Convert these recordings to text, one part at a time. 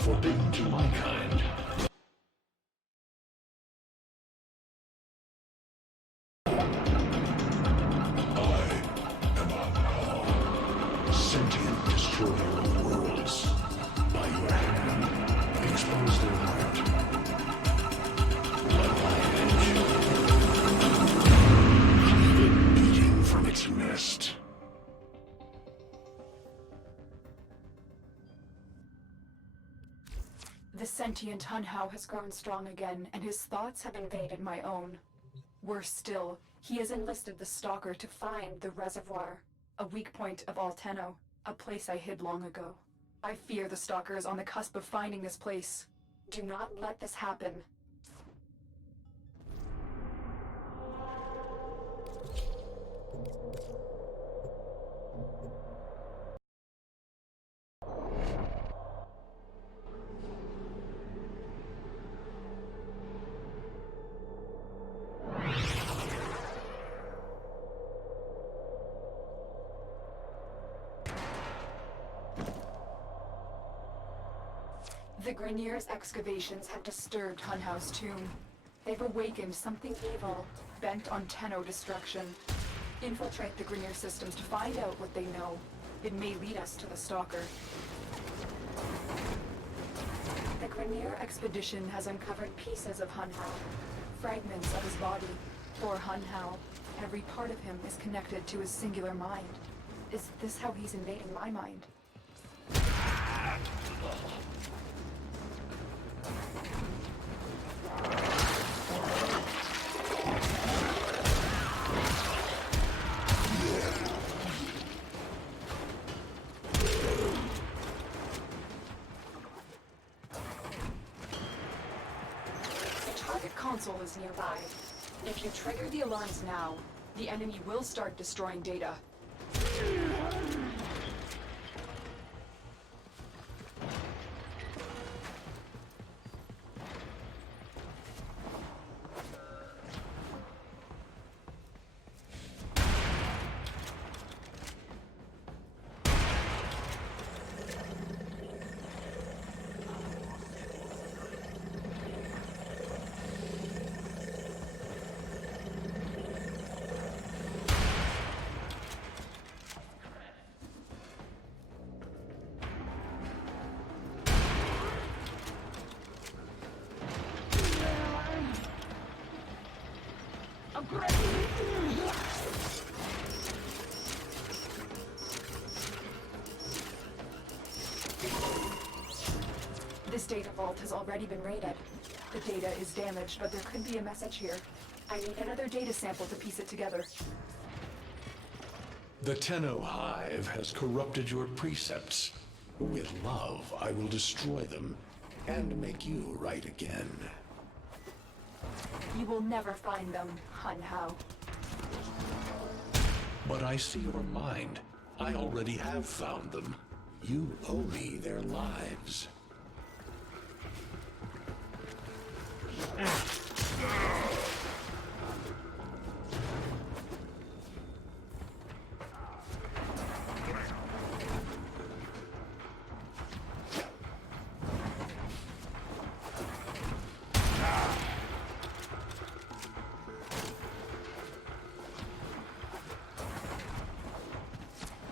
forbidden to my kind. Sentient destroyer of worlds. By your hand, expose their heart. Let my edge keep it beating from its nest. The sentient Hunhao has grown strong again, and his thoughts have invaded my own. Worse still, he has enlisted the Stalker to find the reservoir, a weak point of all Tenno, a place I hid long ago. I fear the Stalker is on the cusp of finding this place. Do not let this happen. The Grineer's excavations have disturbed Hunhao's tomb. They've awakened something evil, bent on Tenno destruction. Infiltrate the Grineer systems to find out what they know. It may lead us to the Stalker. The Grineer expedition has uncovered pieces of Hunhao, fragments of his body. For Hunhao, every part of him is connected to his singular mind. Is this how he's invading my mind? Console is nearby. If you trigger the alarms now, the enemy will start destroying data. This data vault has already been raided. The data is damaged, but there could be a message here. I need another data sample to piece it together. The Tenno Hive has corrupted your precepts. With love, I will destroy them and make you right again. You will never find them, Hunhao. But I see your mind. I already have found them. You owe me their lives.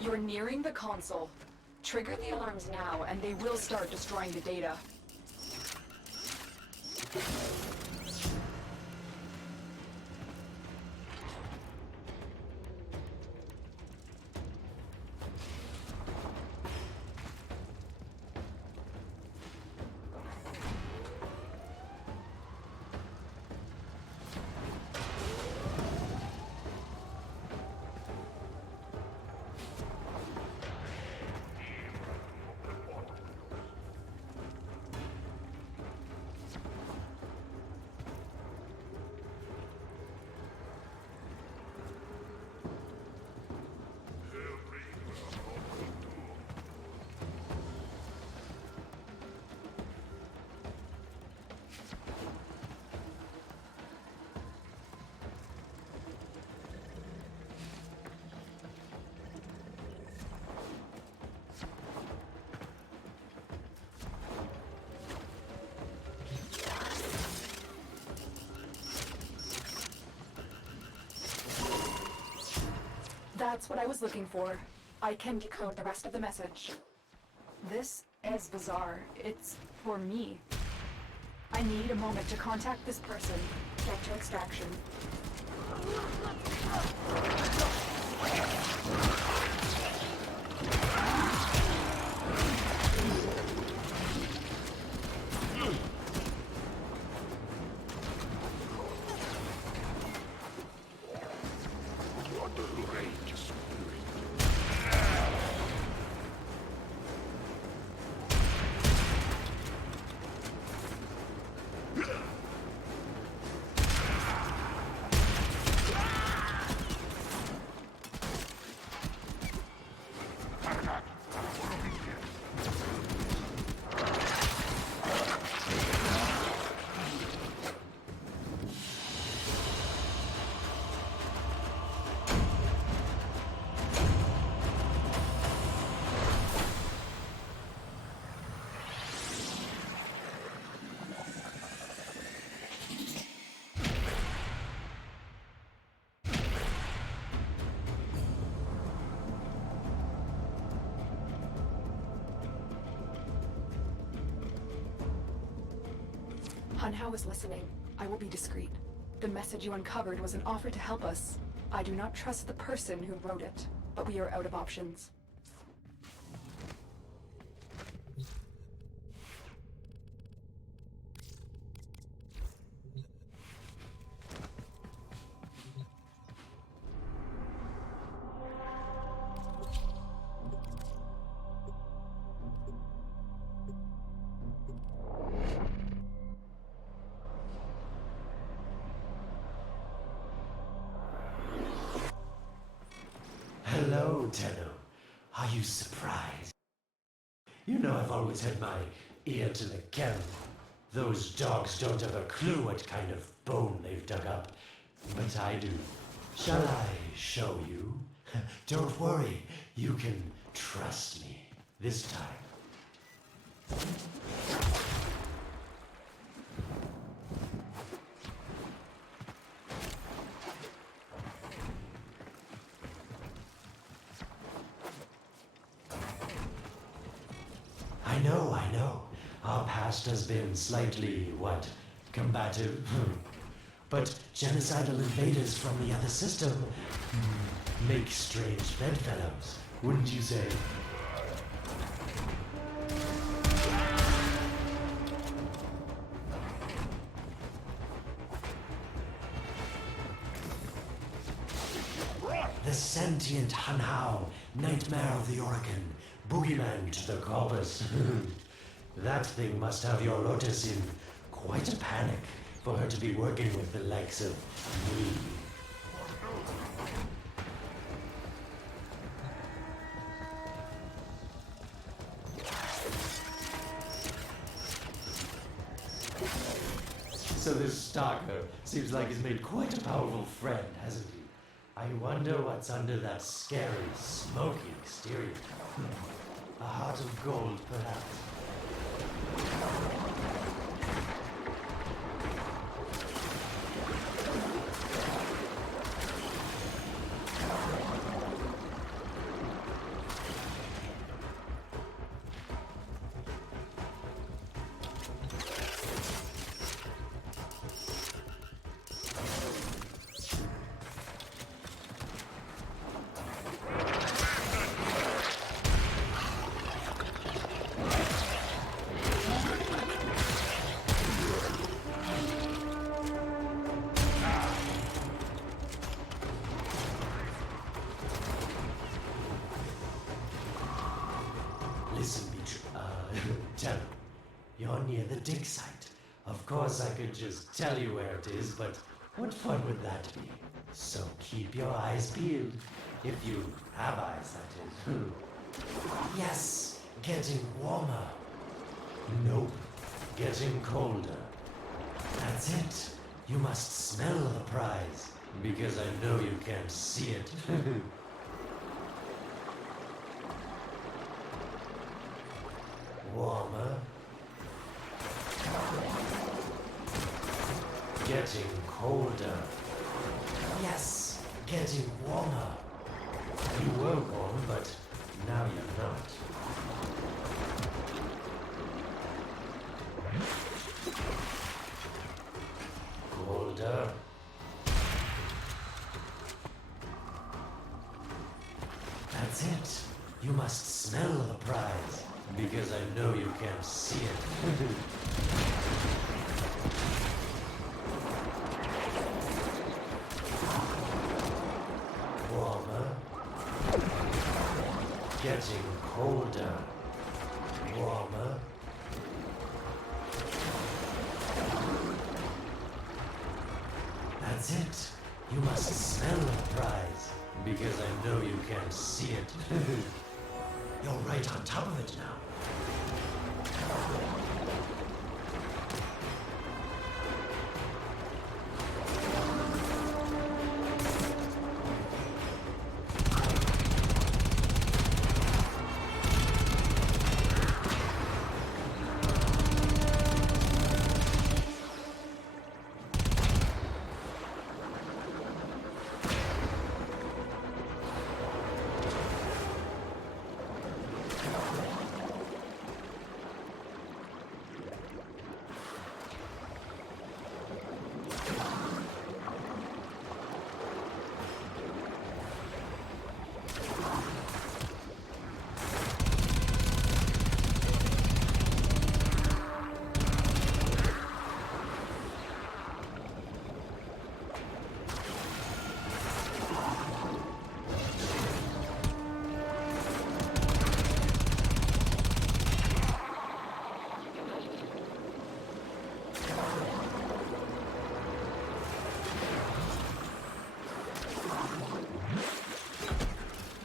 You're nearing the console. Trigger the alarms now, and they will start destroying the data. That's what I was looking for. I can decode the rest of the message. This is bizarre. It's for me. I need a moment to contact this person. Get to extraction. Hanhao is listening. I will be discreet. The message you uncovered was an offer to help us. I do not trust the person who wrote it, but we are out of options. Hello, Tenno. Are you surprised? You know I've always had my ear to the ground. Those dogs don't have a clue what kind of bone they've dug up, but I do. Shall I show you? Don't worry, you can trust me this time. I know. Our past has been slightly, combative? But genocidal invaders from the other system make strange bedfellows, wouldn't you say? The sentient Hanhao, nightmare of the Oregon, boogeyman to the corpus. That thing must have your Lotus in quite a panic for her to be working with the likes of me. So this stalker seems like he's made quite a powerful friend, hasn't he? I wonder what's under that scary, smoky exterior. A heart of gold, perhaps. Listen, Tenno, you're near the dig site. Of course I could just tell you where it is, but what fun would that be? So keep your eyes peeled. If you have eyes, that is. Yes, getting warmer. Nope, getting colder. That's it. You must smell the prize, because I know you can't see it. Warmer. Getting colder. Yes, getting warmer. You were warm, but now you're not. Colder. That's it. You must smell the prize, because I know you can't see it. Warmer. Getting colder. Warmer. That's it. You must smell the prize, because I know you can't see it. You're right on top of it now.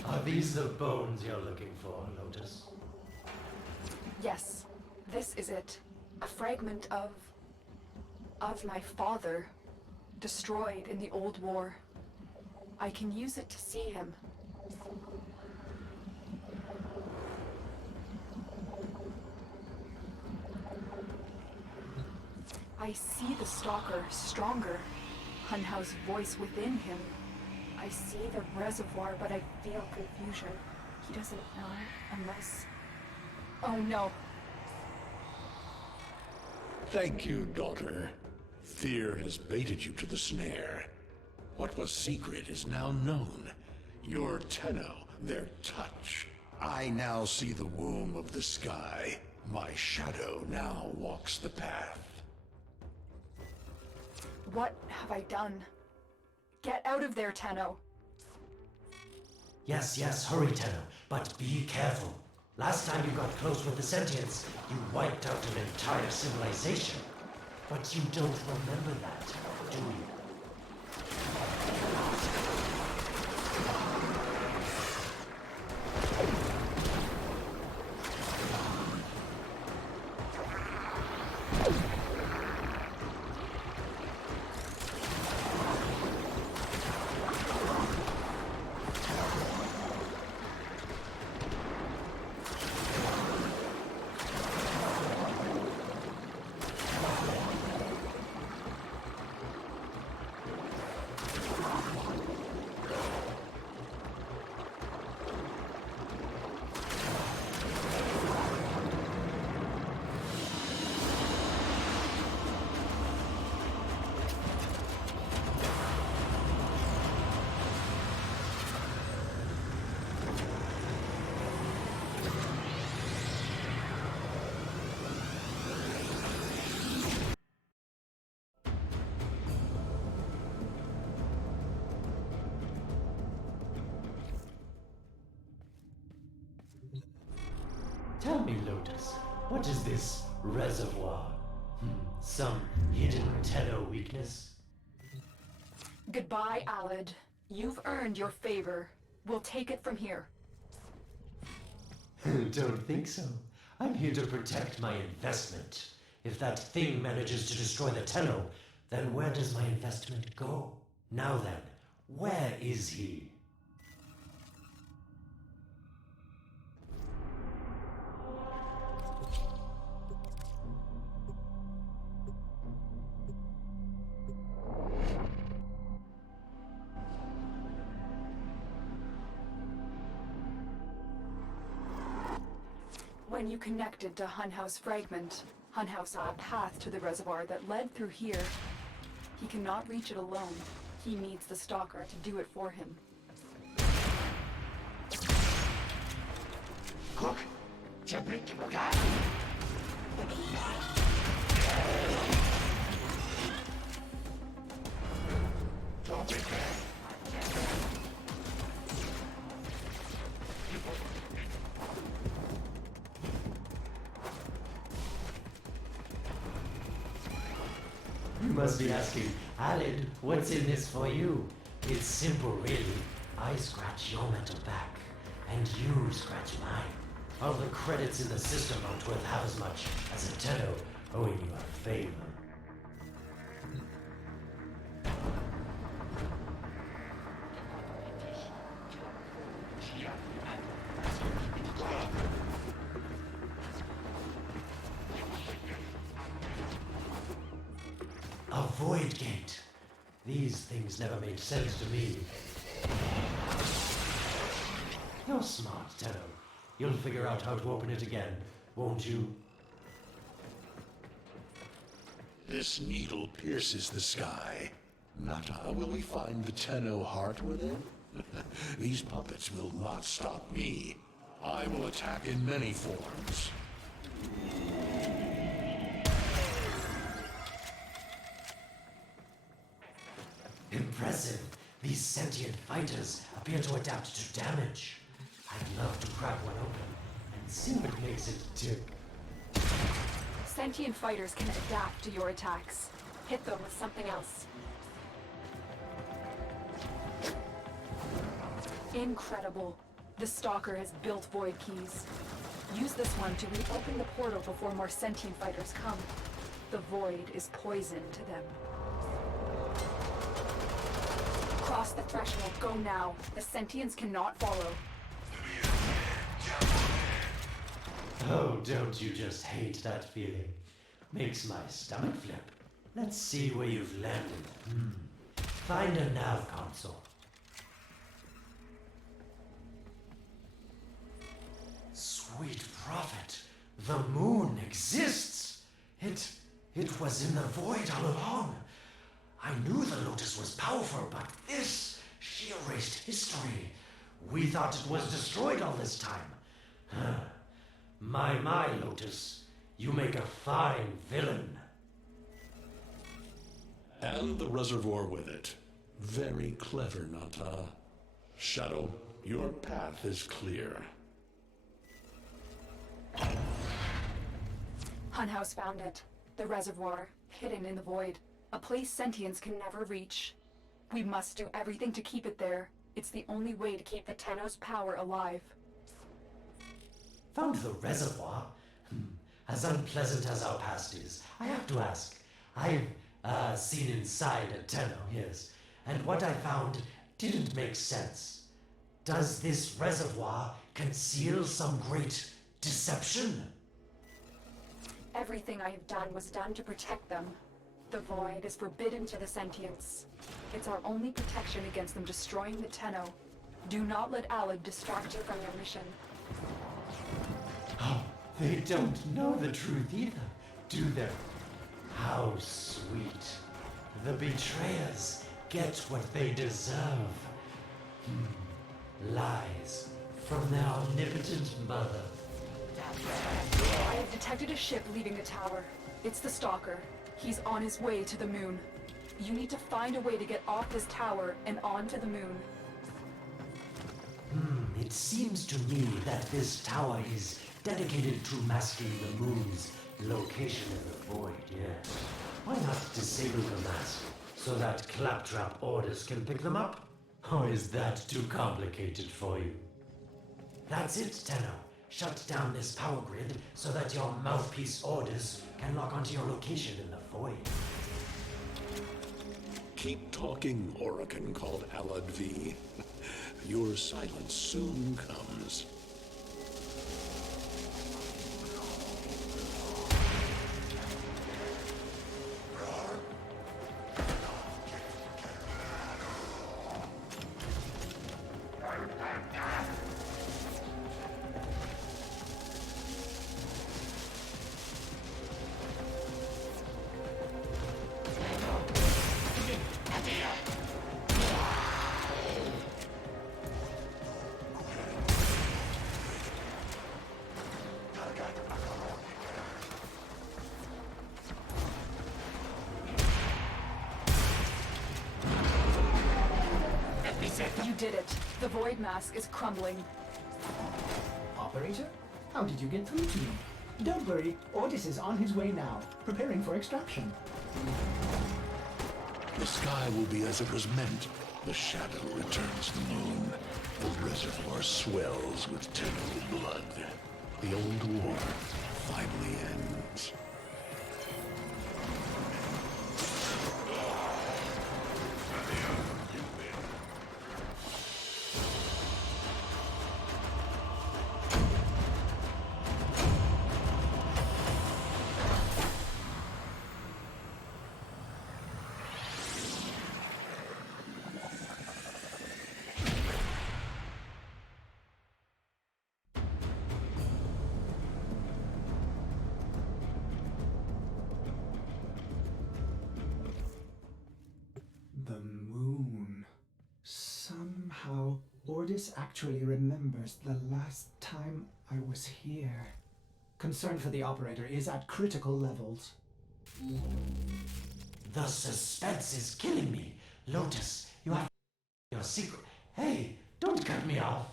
Are these the bones you're looking for, Lotus? Yes, this is it. A fragment of my father, destroyed in the old war. I can use it to see him. I see the stalker stronger. Hunhow's voice within him. I see the reservoir, but I feel confusion. He doesn't know unless... Oh no. Thank you, daughter. Fear has baited you to the snare. What was secret is now known. Your Tenno, their touch. I now see the womb of the sky. My shadow now walks the path. What have I done? Get out of there, Tenno. Yes, hurry, Tenno, but be careful. Last time you got close with the sentients, you wiped out an entire civilization. But you don't remember that, do you? Tell me, Lotus, what is this reservoir? Some hidden Tenno weakness? Goodbye, Alad. You've earned your favor. We'll take it from here. Don't think so. I'm here to protect my investment. If that thing manages to destroy the Tenno, then where does my investment go? Now then, where is he? When you connected to Hunhouse Fragment, Hunhouse saw a path to the reservoir that led through here. He cannot reach it alone. He needs the Stalker to do it for him. Cook, You must be asking, Alid, what's in this for you? It's simple, really. I scratch your mental back, and you scratch mine. All the credits in the system aren't worth half as much as a Tenno owing you a favor. A void gate. These things never made sense to me. You're smart, Tenno. You'll figure out how to open it again, won't you? this needle pierces the sky. Nata, will we find the Tenno heart within? These puppets will not stop me. I will attack in many forms. Impressive. These sentient fighters appear to adapt to damage. I'd love to crack one open and see what makes it tick. Sentient fighters can adapt to your attacks. Hit them with something else. Incredible. The Stalker has built void keys. Use this one to reopen the portal before more sentient fighters come. The void is poison to them. Cross the threshold. Go now. The sentients cannot follow. Oh, don't you just hate that feeling? Makes my stomach flip. Let's see where you've landed. Find a nav console. Sweet prophet, the moon exists! It was in the void all along. I knew the Lotus was powerful, but this, she erased history. We thought it was destroyed all this time. My, Lotus, you make a fine villain. And the reservoir with it. Very clever, Nata. Shadow, your path is clear. Hunhouse found it. The reservoir, hidden in the void. A place sentients can never reach. We must do everything to keep it there. It's the only way to keep the Tenno's power alive. Found the reservoir? As unpleasant as our past is, I have to ask. I've seen inside a Tenno, yes, and what I found didn't make sense. Does this reservoir conceal some great deception? Everything I have done was done to protect them. The void is forbidden to the sentients. It's our only protection against them destroying the Tenno. Do not let Alad distract you from your mission. Oh, they don't know the truth either, do they? How sweet. The betrayers get what they deserve. Lies from their omnipotent mother. I have detected a ship leaving the tower. It's the Stalker. He's on his way to the moon. You need to find a way to get off this tower and onto the moon. It seems to me that this tower is dedicated to masking the moon's location in the void, yes. Why not disable the mask so that claptrap orders can pick them up? Or is that too complicated for you? That's it, Tenno. Shut down this power grid so that your mouthpiece orders can lock onto your location in the void. Keep talking, Orokin called Alad V. Your silence soon comes. You did it. The void mask is crumbling. Operator? How did you get through to me? Don't worry, Otis is on his way now, preparing for extraction. The sky will be as it was meant. The shadow returns the moon. The reservoir swells with Tenno blood. The old war finally ends. The moon. Somehow, Otis actually remembers the last time I was here. Concern for the operator is at critical levels. The suspense is killing me. Lotus, you have your secret. Hey, don't cut me off.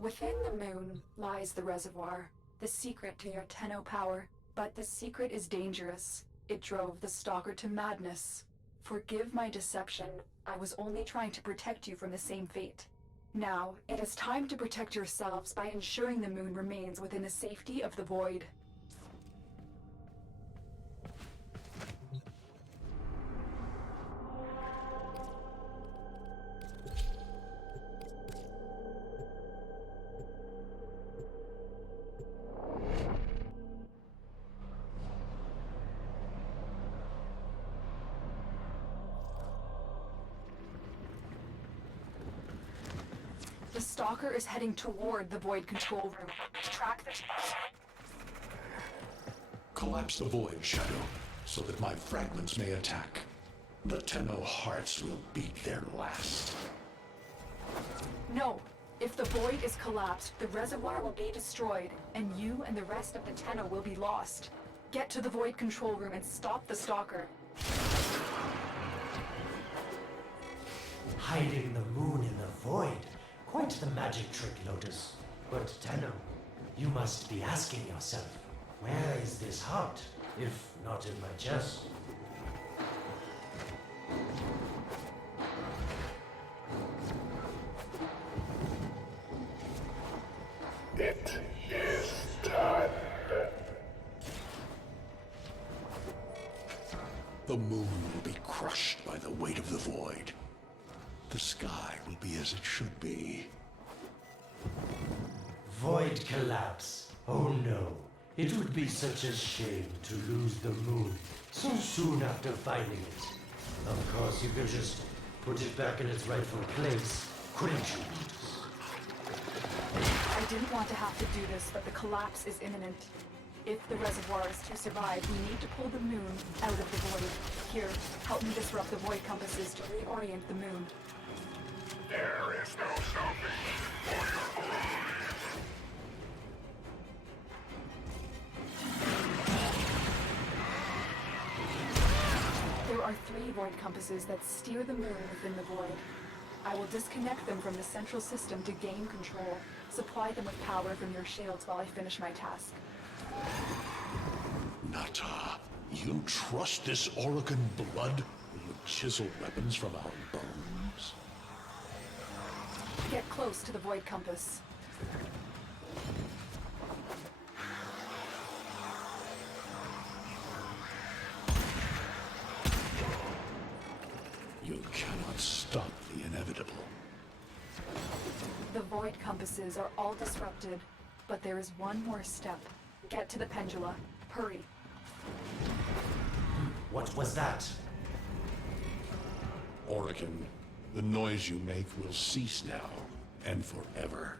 Within the moon lies the reservoir, the secret to your Tenno power. But the secret is dangerous. It drove the Stalker to madness. Forgive my deception. I was only trying to protect you from the same fate. Now, it is time to protect yourselves by ensuring the moon remains within the safety of the void. The Stalker is heading toward the Void control room. Track the... Collapse the void, Shadow, so that my fragments may attack. The Tenno hearts will beat their last. No! If the Void is collapsed, the reservoir will be destroyed, and you and the rest of the Tenno will be lost. Get to the Void control room and stop the Stalker. Hiding the moon in the void. Quite the magic trick, Lotus. But Tenno, you must be asking yourself, where is this heart, if not in my chest? It is done. The moon will be crushed by the weight of the void. The sky will be as it should be. Void collapse. Oh no. It would be such a shame to lose the moon so soon after finding it. Of course, you could just put it back in its rightful place, couldn't you? I didn't want to have to do this, but the collapse is imminent. If the reservoir is to survive, we need to pull the moon out of the void. Here, help me disrupt the void compasses to reorient the moon. There is no stopping for your arrival. There are 3 void compasses that steer the moon within the void. I will disconnect them from the central system to gain control. Supply them with power from your shields while I finish my task. Nata, you trust this Awoken blood? Will you chisel weapons from our bones? Get close to the void compass. You cannot stop the inevitable. The void compasses are all disrupted, but there is one more step. Get to the pendula. Hurry. What was that? Awoken, the noise you make will cease now, and forever.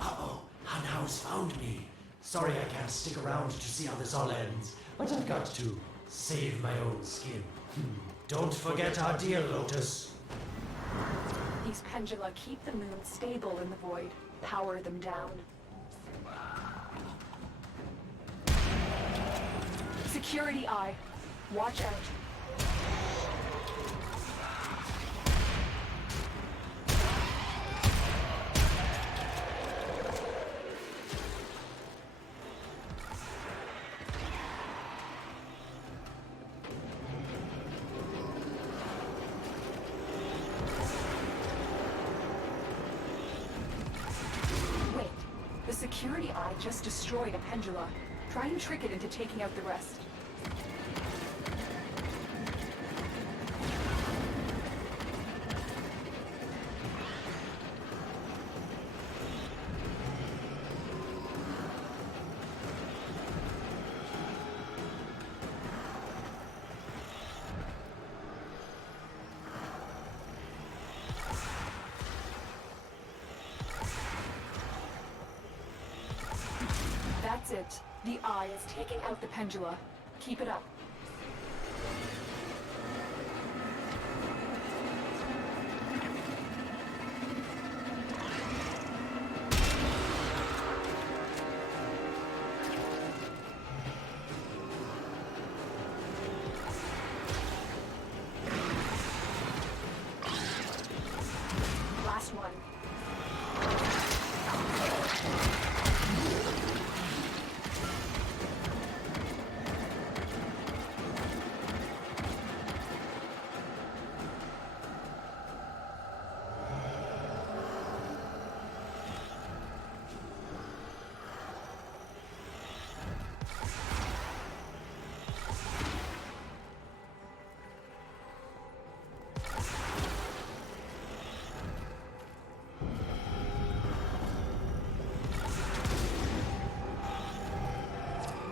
Uh-oh, Hanau's found me. Sorry I can't stick around to see how this all ends, but I've got to save my own skin. Don't forget our dear Lotus. These pendula keep the moon stable in the void. Power them down. Security eye. Watch out. security eye just destroyed a pendula. Try and trick it into taking out the rest. That's it. The eye is taking out the pendula. Keep it up. Last one.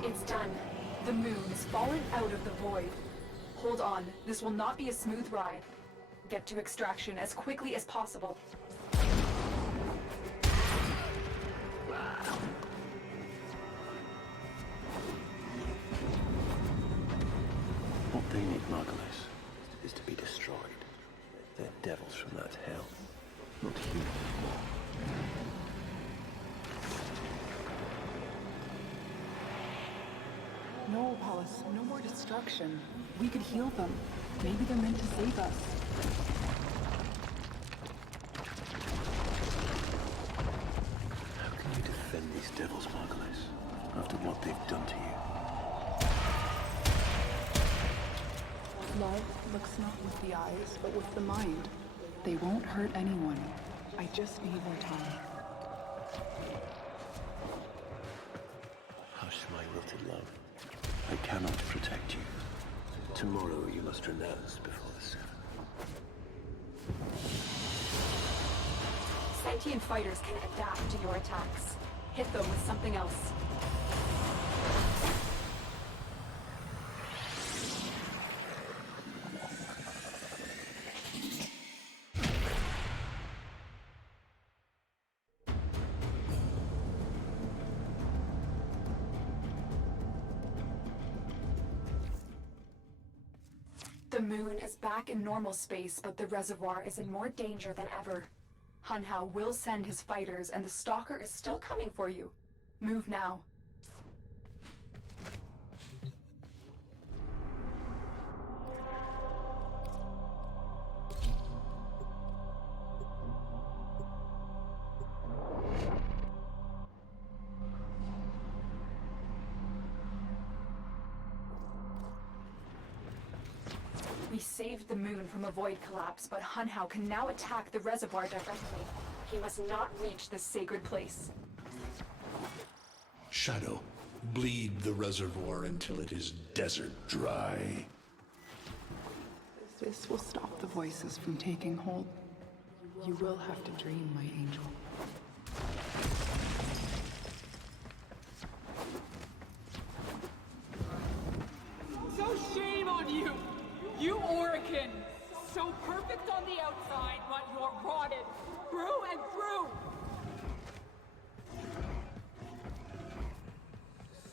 It's done. The moon's fallen out of the void. Hold on, this will not be a smooth ride. Get to extraction as quickly as possible. What they need, Margulis, is to be destroyed. They're devils from that hell, not human anymore. No, Paulus, no more destruction. We could heal them. Maybe they're meant to save us. How can you defend these devils, Margulis, after what they've done to you? Love looks not with the eyes, but with the mind. They won't hurt anyone. I just need more time. Hush, my wilted love. I cannot protect you. Tomorrow you must renounce before the seven. Sentient fighters can adapt to your attacks. Hit them with something else. The moon is back in normal space, but the reservoir is in more danger than ever. Hunhao will send his fighters, and the Stalker is still coming for you. Move now. We saved the moon from a void collapse, but Hunhao can now attack the reservoir directly. He must not reach this sacred place. Shadow, bleed the reservoir until it is desert dry. This will stop the voices from taking hold. You will have to dream, my angel. So shame on you! You Orokin! So perfect on the outside, but you're rotted through and through!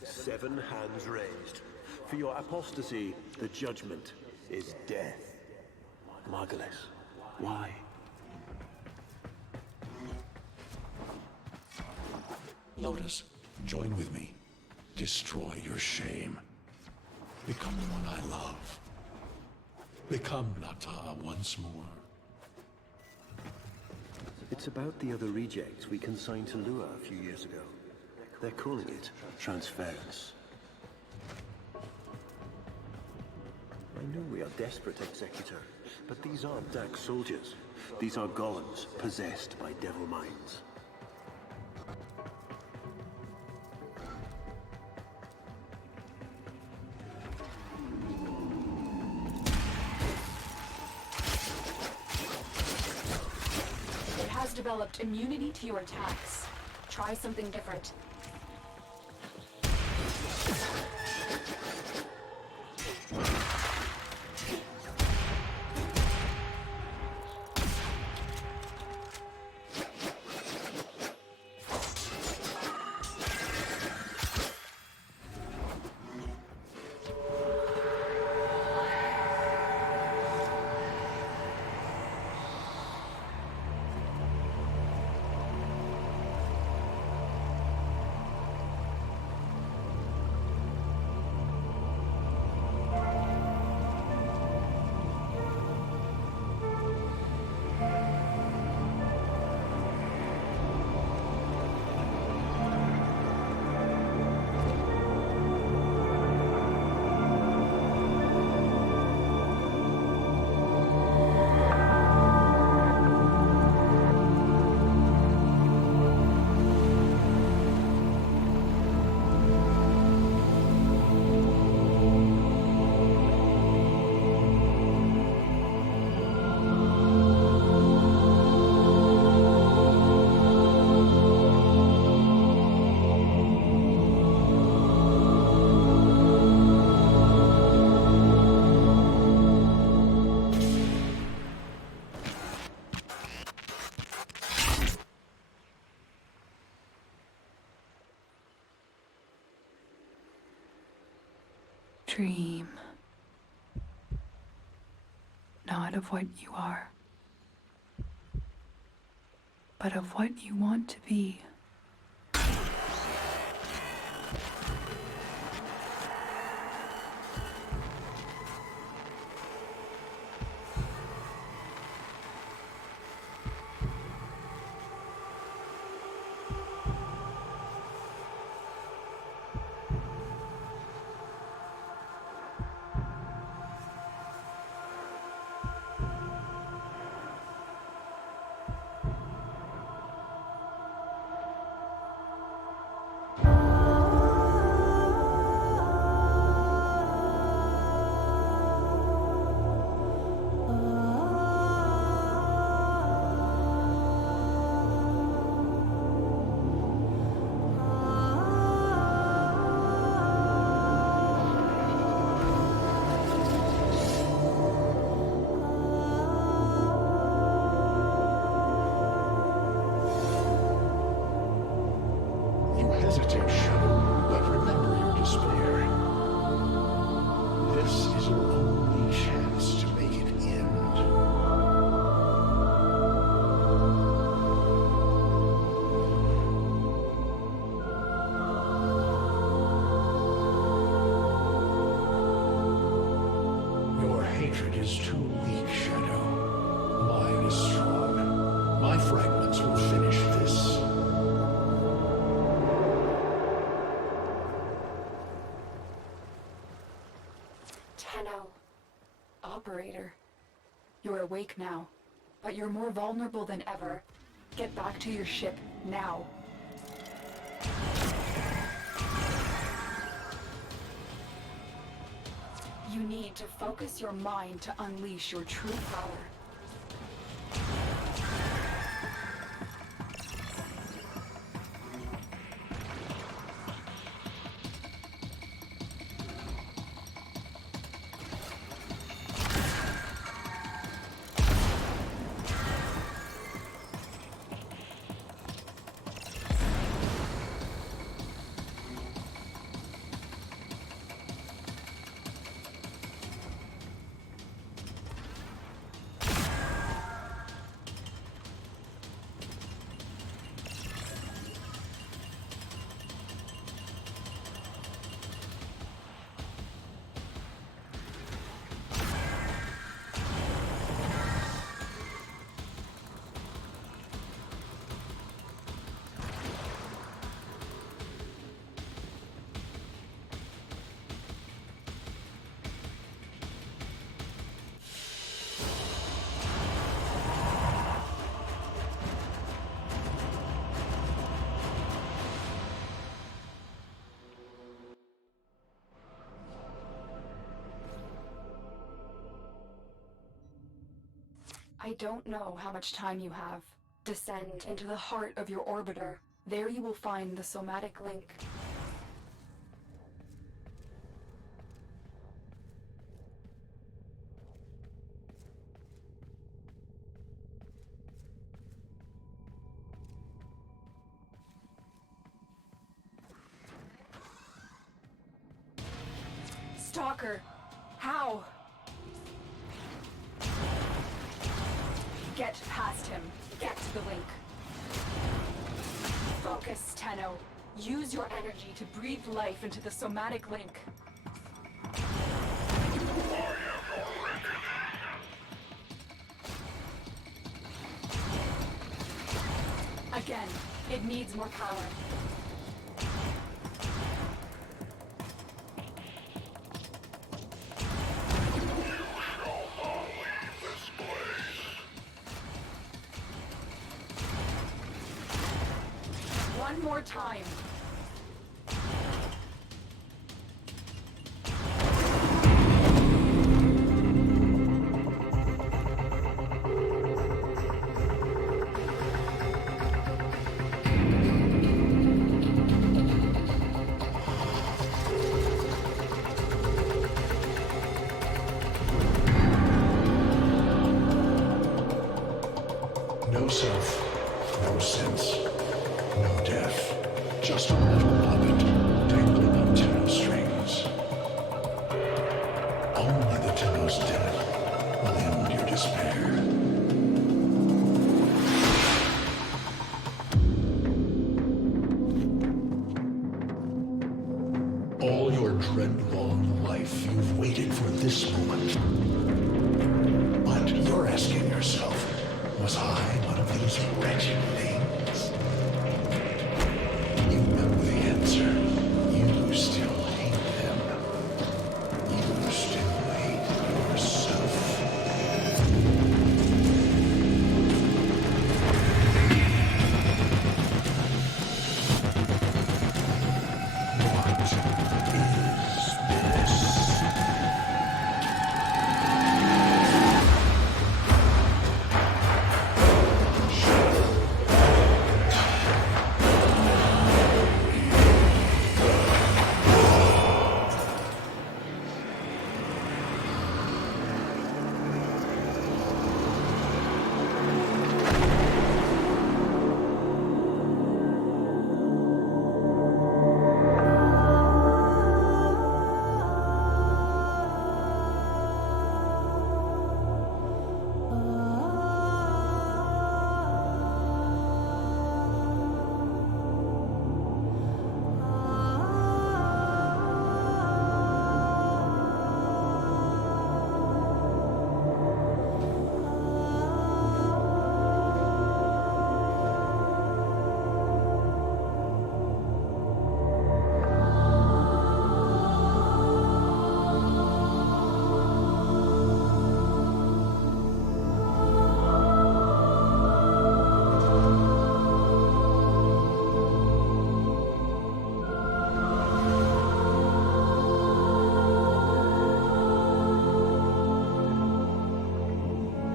Seven hands raised. For your apostasy, the judgment is death. Margulis, why? Lotus, join with me. Destroy your shame. Become the one I love. Become Nata once more. It's about the other rejects we consigned to Lua a few years ago. They're calling it transference. I know we are desperate, Executor, but these aren't Dark soldiers. These are golems possessed by devil minds. developed immunity to your attacks. Try something different. Dream. Not of what you are, but of what you want to be. You hesitate, Shadow, but remember your despair. This is your only chance to make it end. Your hatred is too weak, Shadow. Mine is strong. My fragments will finish this. Tenno. Operator. You're awake now, but you're more vulnerable than ever. Get back to your ship, now. You need to focus your mind to unleash your true power. I don't know how much time you have, Descend into the heart of your orbiter. There you will find the somatic link. Stalker! How? Get past him. Get to the link. Focus, Tenno. Use your energy to breathe life into the somatic link. Again, it needs more power. One more time. No self, no sense, no death. Just a little puppet dangling on Tenno strings. Only the Tenno's death will end your despair. All your dread-long life, you've waited for this moment. But you're asking yourself, was I one of these wretched things? You know the answer. You still hate them. You still hate yourself. What is this?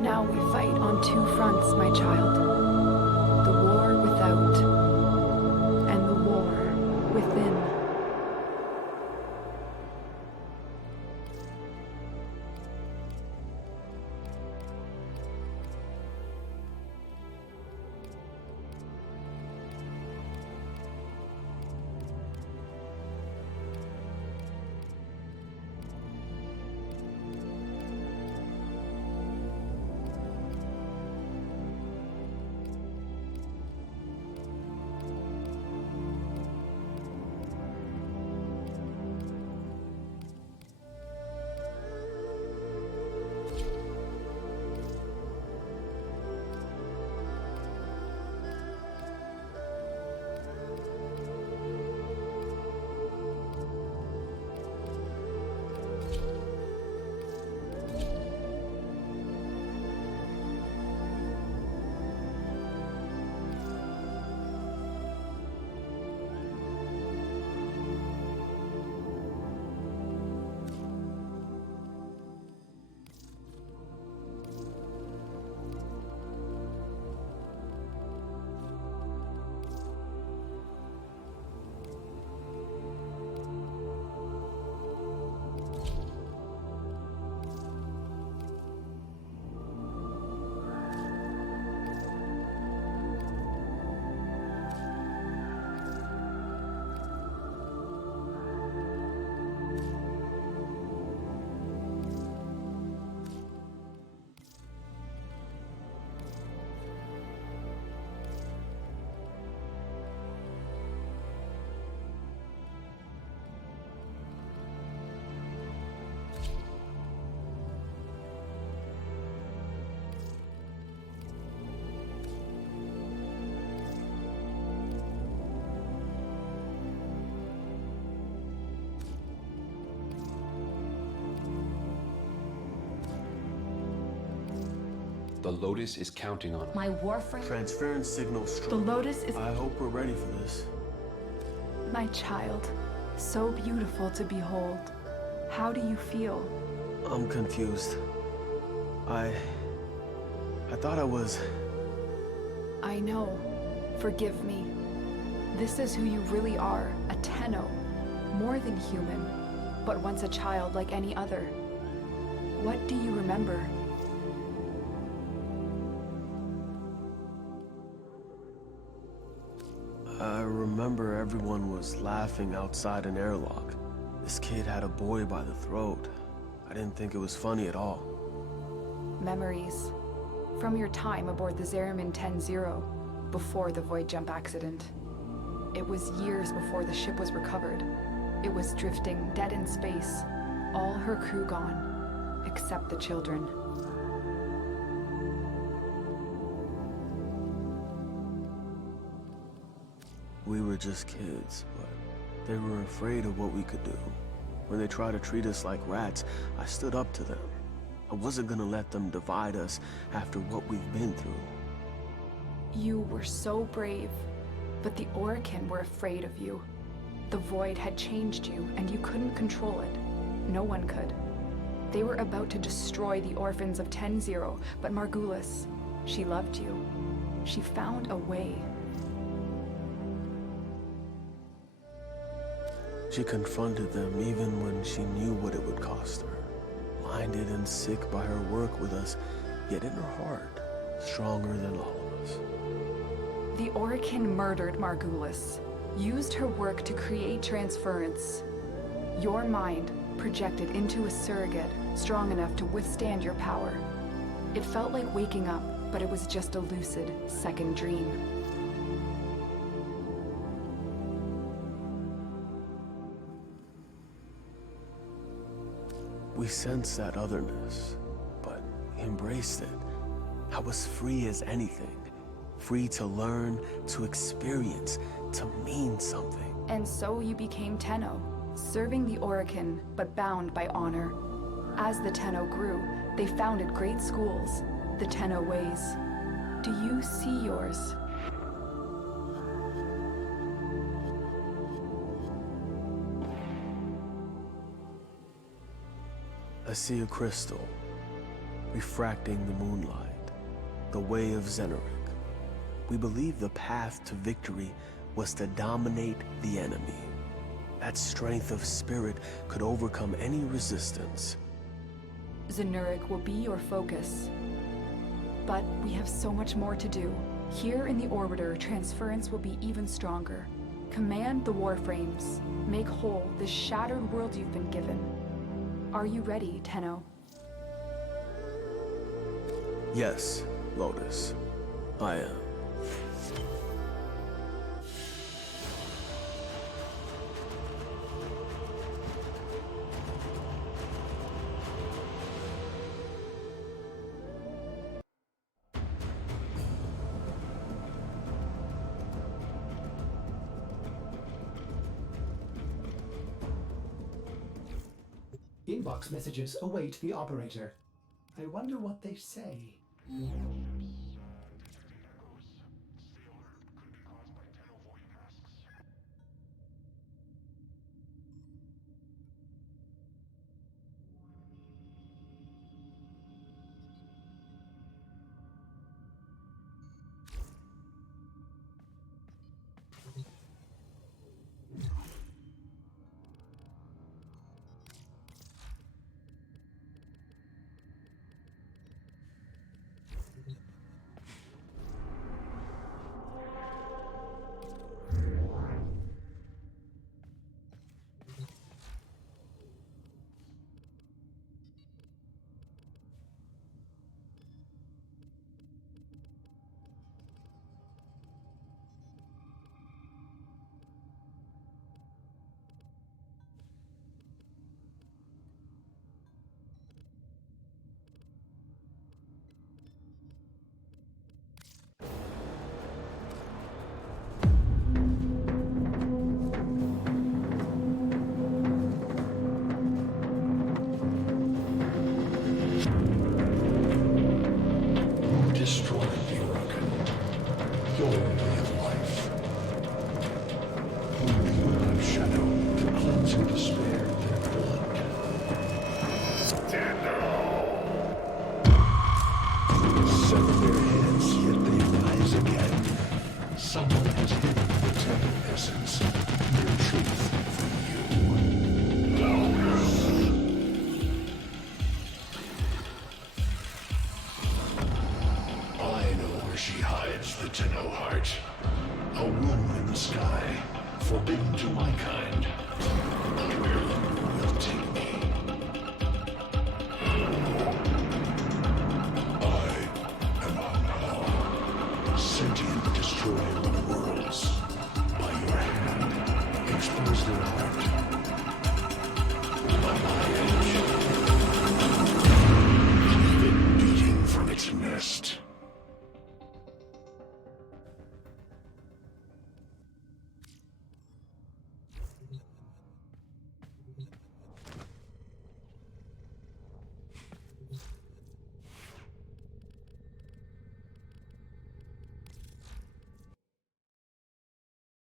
Now we fight on two fronts, my child. The war without, and the war within. The Lotus is counting on it. My Warframe? Transference signal The strong. Lotus is I hope we're ready for this. my child. So beautiful to behold. How do you feel? I'm confused. I thought I was... I know. Forgive me. This is who you really are, a Tenno. More than human, but once a child like any other. What do you remember? I remember everyone was laughing outside an airlock. This kid had a boy by the throat. I didn't think it was funny at all. Memories. From your time aboard the Zariman 10-0, before the void jump accident. It was years before the ship was recovered. It was drifting dead in space. All her crew gone, except the children. We were just kids, but they were afraid of what we could do. When they tried to treat us like rats, I stood up to them. I wasn't gonna let them divide us after what we've been through. You were so brave, but the Awoken were afraid of you. The void had changed you, and you couldn't control it. No one could. They were about to destroy the orphans of 10-0, but Margulis, she loved you. She found a way. She confronted them even when she knew what it would cost her. Blinded and sick by her work with us, yet in her heart, stronger than all of us. The Awoken murdered Margulis, used her work to create transference. Your mind projected into a surrogate strong enough to withstand your power. It felt like waking up, but it was just a lucid second dream. We sensed that otherness, but we embraced it. I was free as anything. Free to learn, to experience, to mean something. And so you became Tenno, serving the Awoken, but bound by honor. As the Tenno grew, they founded great schools, the Tenno ways. Do you see yours? I see a crystal, refracting the moonlight, the way of Zeneric. We believe the path to victory was to dominate the enemy. That strength of spirit could overcome any resistance. Zeneric will be your focus. But we have so much more to do. Here in the Orbiter, transference will be even stronger. Command the Warframes. Make whole this shattered world you've been given. Are you ready, Tenno? Yes, Lotus, I am. Inbox messages await the operator. I wonder what they say. Touch the Tenno heart. A womb in the sky, forbidden to my kind. But where the moon will take me. I am Amnal, sentient destroyer of worlds. By your hand, expose their